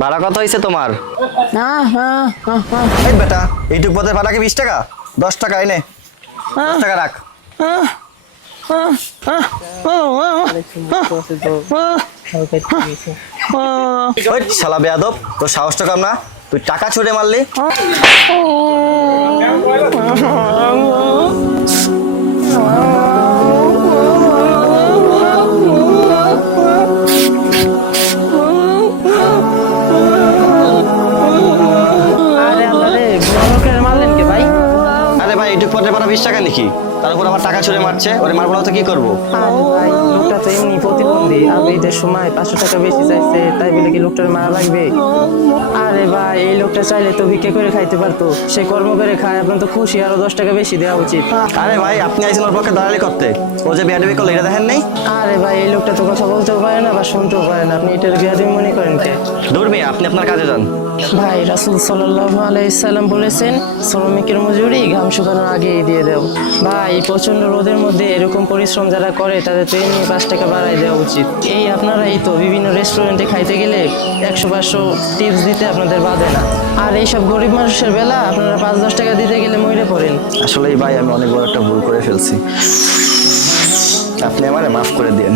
ভাড়া কত হয়েছে তোমার? হ্যাঁ। এই বেটা, এইটুক পথের ভাড়া কি 20 টাকা? 10 টাকা এনে 10 টাকা রাখ। ওই শালা বেয়াদব, তোর সাহসটা কম না? তুই টাকা ছুঁড়ে মারলি। আরে আল্লাহ রে, বুড়ো লোকের মারলেন কে ভাই? আরে ভাই, এইটুক পথের ভাড়া 20 টাকা নাকি? তার উপর আমার টাকা ছুঁড়ে মারছে, ওরে মারবো না তো কি করবো? আরে ভাই, লোকটা তো এমনি প্রতিবন্ধী, আর ঈদের সময় 500 টাকা বেশি চাইছে, তাই বলে কি লোকটার মারা লাগবে? আরে ভাই, এই লোকটা চাইলে তো ভিক্ষে করে খাইতে পারতো, সে কর্ম করে খায়, আপনার তো খুশি, আরো 10 টাকা বেশি দেওয়া উচিত। আরে ভাই, আপনি আইছেন ওর পক্ষে দাঁড়ালি করতে, ও যে বেয়াদবি করলো এটা দেখেন নাই? আরে ভাই, এই লোকটা তো কথা বলতেও পারে না বা শুনতেও পারে না, আপনি এটার বিয়াদবি মনে করেন কে? দূর মিয়া, আপনি আপনার কাজে যান। ভাই, রাসূল সাল্লাল্লাহু আলাইহি সাল্লাম বলেছেন, শ্রমিকের মজুরি ঘাম শুকানোর আগেই দিয়ে দাও। ভাই, প্রচন্ড রোদের মধ্যে এরকম পরিশ্রম যারা করে তাদের তো এমনি 5 টাকা বাড়াই দেওয়া উচিত। এই আপনারাই তো বিভিন্ন রেস্টুরেন্টে খাইতে গেলে 100-500 টিপস দিতে আপনাদের বাধে না, আর এইসব গরিব মানুষের বেলা আপনারা 5-10 টাকা দিতে গেলে মরে পড়েন। আসলেই ভাই, আমি অনেক বড় একটা ভুল করে ফেলছি, আপনি আমারে মাফ করে দিন।